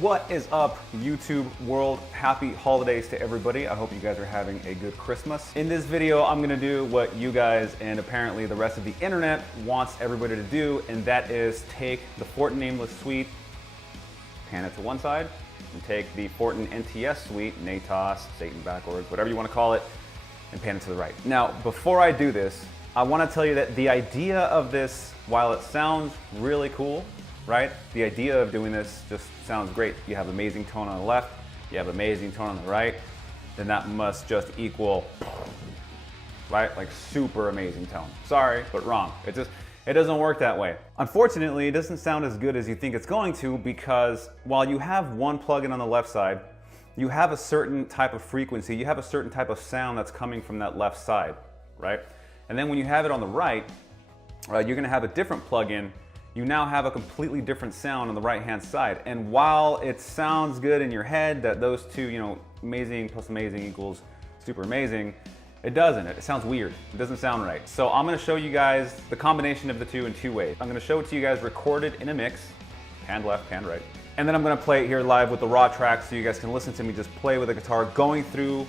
What is up, YouTube world? Happy holidays to everybody. I hope you guys are having a good Christmas. In this video, I'm gonna do what you guys and apparently the rest of the internet wants everybody to do, and that is take the Fortin Nameless suite, pan it to one side, and take the Fortin NTS suite, NTS, Satan backwards, whatever you wanna call it, and pan it to the right. Now, before I do this, I wanna tell you that the idea of this, while it sounds really cool, right? The idea of doing this just sounds great. You have amazing tone on the left, you have amazing tone on the right, then that must just equal, right? Like super amazing tone. Sorry, but wrong. It doesn't work that way. Unfortunately, it doesn't sound as good as you think it's going to, because while you have one plugin on the left side, you have a certain type of frequency, you have a certain type of sound that's coming from that left side, right? And then when you have it on the right, you're gonna have a different plugin. You now have a completely different sound on the right-hand side. And while it sounds good in your head that those two, amazing plus amazing equals super amazing, it doesn't. It sounds weird. It doesn't sound right. So I'm gonna show you guys the combination of the two in two ways. I'm gonna show it to you guys recorded in a mix, pan left, pan right. And then I'm gonna play it here live with the raw tracks so you guys can listen to me just play with the guitar going through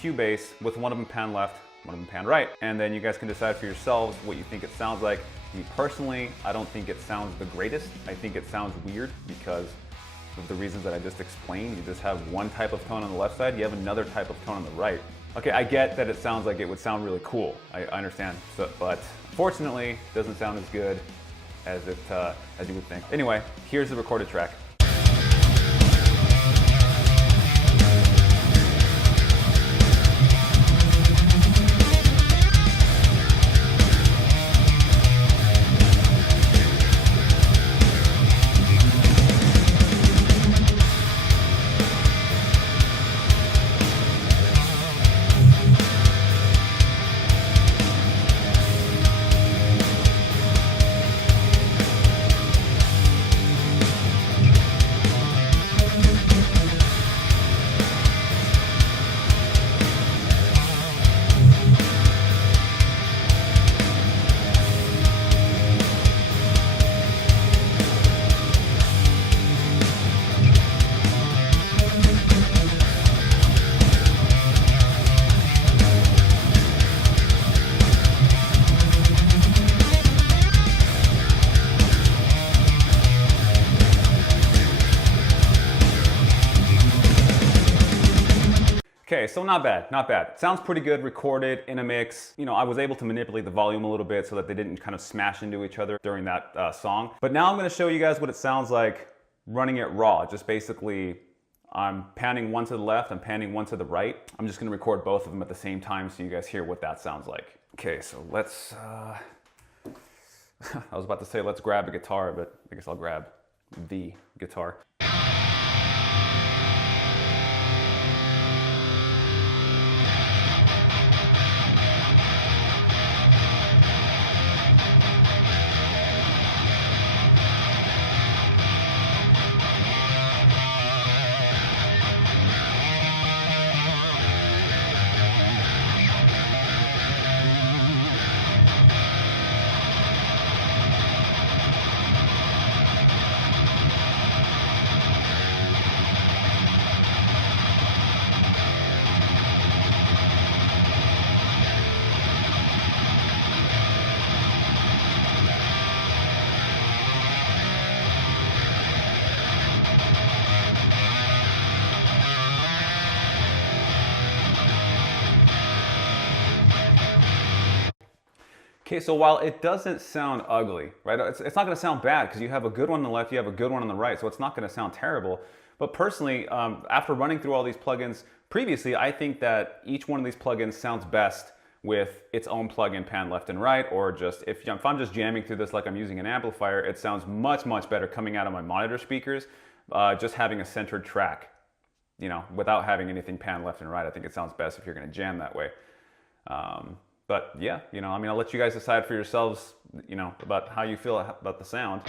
Cubase with one of them pan left, one of them pan right. And then you guys can decide for yourselves what you think it sounds like. Me personally, I don't think it sounds the greatest. I think it sounds weird because of the reasons that I just explained. You just have one type of tone on the left side, you have another type of tone on the right. Okay, I get that it sounds like it would sound really cool. I understand, but fortunately, it doesn't sound as good as you would think. Anyway, here's the recorded track. Okay, so not bad, not bad. Sounds pretty good recorded in a mix. I was able to manipulate the volume a little bit so that they didn't kind of smash into each other during that song. But now I'm gonna show you guys what it sounds like running it raw. Just basically, I'm panning one to the left, I'm panning one to the right. I'm just gonna record both of them at the same time so you guys hear what that sounds like. Okay, so let's, I was about to say let's grab a guitar, but I guess I'll grab the guitar. Okay, so while it doesn't sound ugly, right? It's not gonna sound bad because you have a good one on the left, you have a good one on the right, so it's not gonna sound terrible. But personally, after running through all these plugins previously, I think that each one of these plugins sounds best with its own plugin pan left and right, or just, if I'm just jamming through this like I'm using an amplifier, it sounds much, much better coming out of my monitor speakers, just having a centered track, without having anything pan left and right. I think it sounds best if you're gonna jam that way. But yeah, I'll let you guys decide for yourselves, about how you feel about the sound.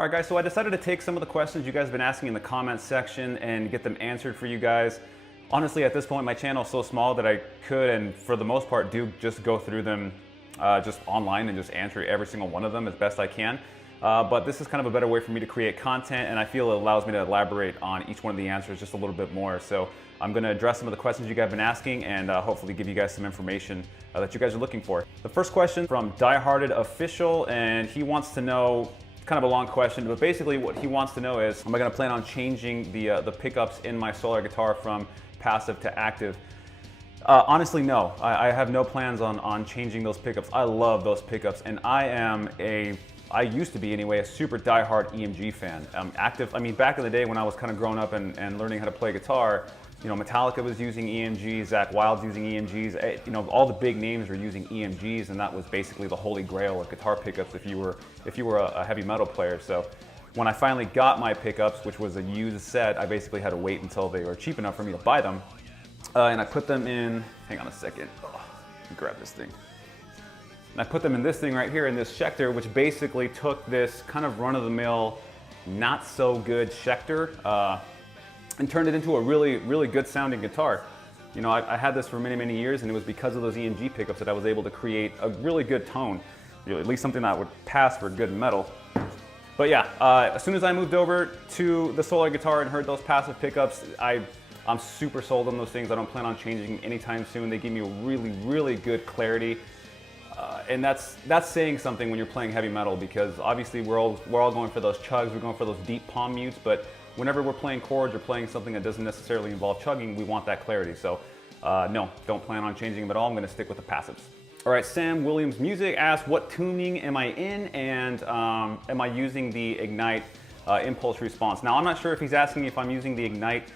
All right, guys, so I decided to take some of the questions you guys have been asking in the comments section and get them answered for you guys. Honestly, at this point, my channel is so small that I could, and for the most part, do just go through them just online and just answer every single one of them as best I can. But this is kind of a better way for me to create content, and I feel it allows me to elaborate on each one of the answers just a little bit more. So I'm going to address some of the questions you guys have been asking and hopefully give you guys some information that you guys are looking for. The first question from Diehearted Official, and he wants to know, kind of a long question, but basically what he wants to know is, am I going to plan on changing the pickups in my solar guitar from passive to active? Honestly, no. I have no plans on changing those pickups. I love those pickups, and I used to be anyway, a super diehard EMG fan. Active, I mean, back in the day when I was kind of growing up and learning how to play guitar, you know, Metallica was using EMGs, Zakk Wylde's using EMGs, you know, all the big names were using EMGs, and that was basically the holy grail of guitar pickups if you were a heavy metal player. So when I finally got my pickups, which was a used set, I basically had to wait until they were cheap enough for me to buy them. And I put them in, hang on a second, let me grab this thing. And I put them in this thing right here, in this Schecter, which basically took this kind of run-of-the-mill, not so good Schecter, and turned it into a really, really good sounding guitar. You know, I had this for many, many years, and it was because of those EMG pickups that I was able to create a really good tone, you know, at least something that would pass for good metal. But yeah, as soon as I moved over to the solar guitar and heard those passive pickups, I'm super sold on those things. I don't plan on changing anytime soon. They give me a really, really good clarity. And that's saying something when you're playing heavy metal, because obviously we're all going for those chugs, we're going for those deep palm mutes, but whenever we're playing chords or playing something that doesn't necessarily involve chugging, we want that clarity. So no, don't plan on changing them at all. I'm going to stick with the passives. All right, Sam Williams Music asks, what tuning am I in, and am I using the Ignite impulse response? Now, I'm not sure if he's asking if I'm using the Ignite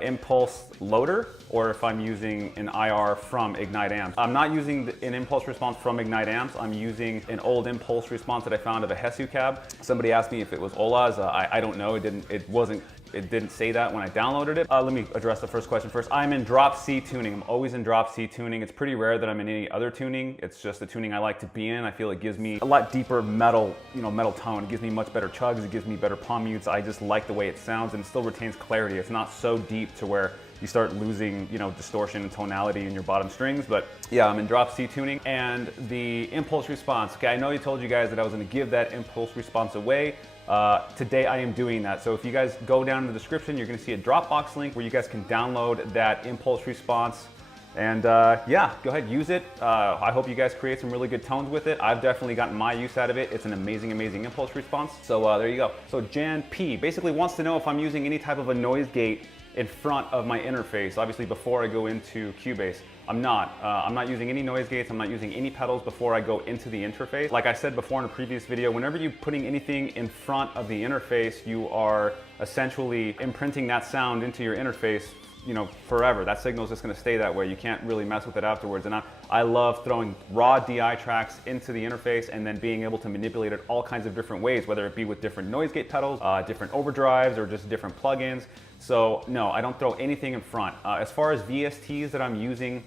impulse loader or if I'm using an IR from Ignite amps. I'm not using an impulse response from Ignite amps. I'm using an old impulse response that I found of a Hesu cab. Somebody asked me if it was Ola's. I don't know. It didn't say that when I downloaded it. Let me address the first question first. I'm in drop C tuning. I'm always in drop C tuning. It's pretty rare that I'm in any other tuning. It's just the tuning I like to be in. I feel it gives me a lot deeper metal, metal tone. It gives me much better chugs. It gives me better palm mutes. I just like the way it sounds, and it still retains clarity. It's not so deep to where you start losing, distortion and tonality in your bottom strings. But yeah, I'm in drop C tuning. And the impulse response. Okay, I know I told you guys that I was going to give that impulse response away. Today I am doing that. So if you guys go down in the description, you're going to see a Dropbox link where you guys can download that impulse response. And yeah, go ahead, use it. I hope you guys create some really good tones with it. I've definitely gotten my use out of it. It's an amazing, amazing impulse response. So there you go. So Jan P basically wants to know if I'm using any type of a noise gate in front of my interface, obviously before I go into Cubase. I'm not using any noise gates. I'm not using any pedals before I go into the interface. Like I said before in a previous video, whenever you're putting anything in front of the interface, you are essentially imprinting that sound into your interface, forever. That signal is just going to stay that way. You can't really mess with it afterwards. And I love throwing raw DI tracks into the interface and then being able to manipulate it all kinds of different ways, whether it be with different noise gate pedals, different overdrives, or just different plugins. So no, I don't throw anything in front. As far as VSTs that I'm using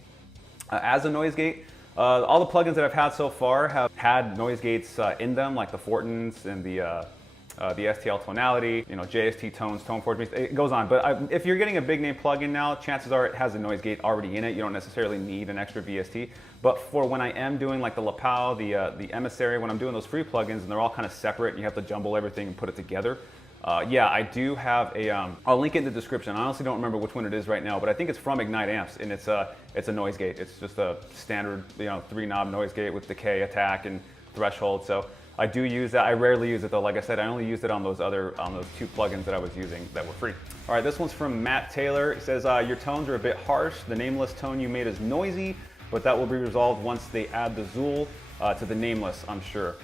as a noise gate, all the plugins that I've had so far have had noise gates in them, like the Fortins and the STL tonality, JST tones, tone forge, it goes on. But if you're getting a big name plugin now, chances are it has a noise gate already in it. You don't necessarily need an extra VST. But for when I am doing like the lapel, the emissary, when I'm doing those free plugins and they're all kind of separate and you have to jumble everything and put it together, yeah, I do have a, I'll link it in the description. I honestly don't remember which one it is right now, but I think it's from Ignite Amps, and it's a noise gate. It's just a standard, 3-knob noise gate with decay, attack, and threshold. So I do use that. I rarely use it though. Like I said, I only used it on those 2 plugins that I was using that were free. All right, this one's from Matt Taylor. It says, your tones are a bit harsh. The Nameless tone you made is noisy, but that will be resolved once they add the Zool to the Nameless, I'm sure.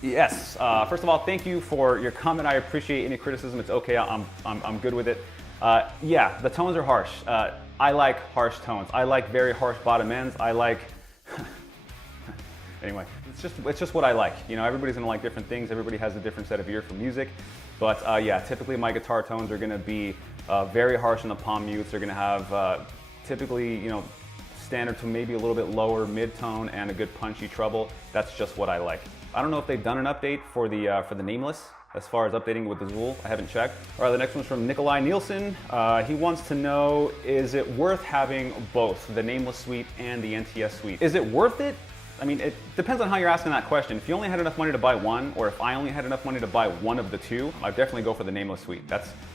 Yes, first of all, thank you for your comment. I appreciate any criticism. It's okay, I'm good with it. Yeah, the tones are harsh. I like harsh tones. I like very harsh bottom ends. I like, anyway, it's just what I like. Everybody's gonna like different things. Everybody has a different set of ear for music. But yeah, typically my guitar tones are gonna be very harsh in the palm mutes. They're gonna have typically, standard to maybe a little bit lower mid-tone and a good punchy treble. That's just what I like. I don't know if they've done an update for the Nameless as far as updating with the Zool. I haven't checked. All right, the next one's from Nikolai Nielsen. He wants to know, is it worth having both the Nameless suite and the NTS suite? Is it worth it? I mean, it depends on how you're asking that question. If you only had enough money to buy one, or if I only had enough money to buy one of the two, I'd definitely go for the Nameless suite.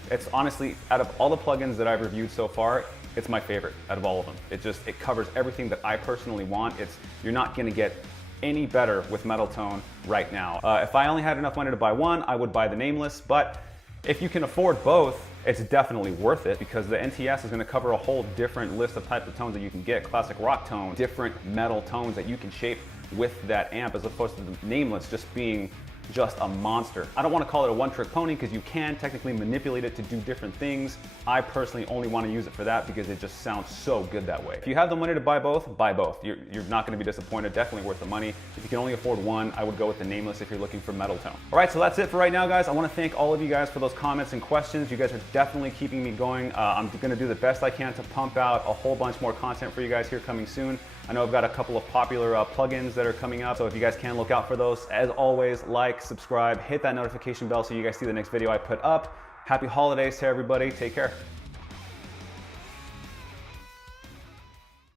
It's honestly, out of all the plugins that I've reviewed so far, it's my favorite out of all of them. It covers everything that I personally want. You're not gonna get any better with Metal Tone right now. If I only had enough money to buy one, I would buy the Nameless, but if you can afford both, it's definitely worth it because the NTS is going to cover a whole different list of types of tones that you can get. Classic rock tone, different metal tones that you can shape with that amp, as opposed to the Nameless just being just a monster. I don't want to call it a one-trick pony because you can technically manipulate it to do different things. I personally only want to use it for that because it just sounds so good that way. If you have the money to buy both, buy both. You're not going to be disappointed. Definitely worth the money. If you can only afford one, I would go with the Nameless if you're looking for metal tone. All right, so that's it for right now, guys. I want to thank all of you guys for those comments and questions. You guys are definitely keeping me going. I'm going to do the best I can to pump out a whole bunch more content for you guys here coming soon. I know I've got a couple of popular plugins that are coming up, so if you guys can look out for those. As always, like, subscribe, hit that notification bell so you guys see the next video I put up. Happy holidays to everybody. Take care.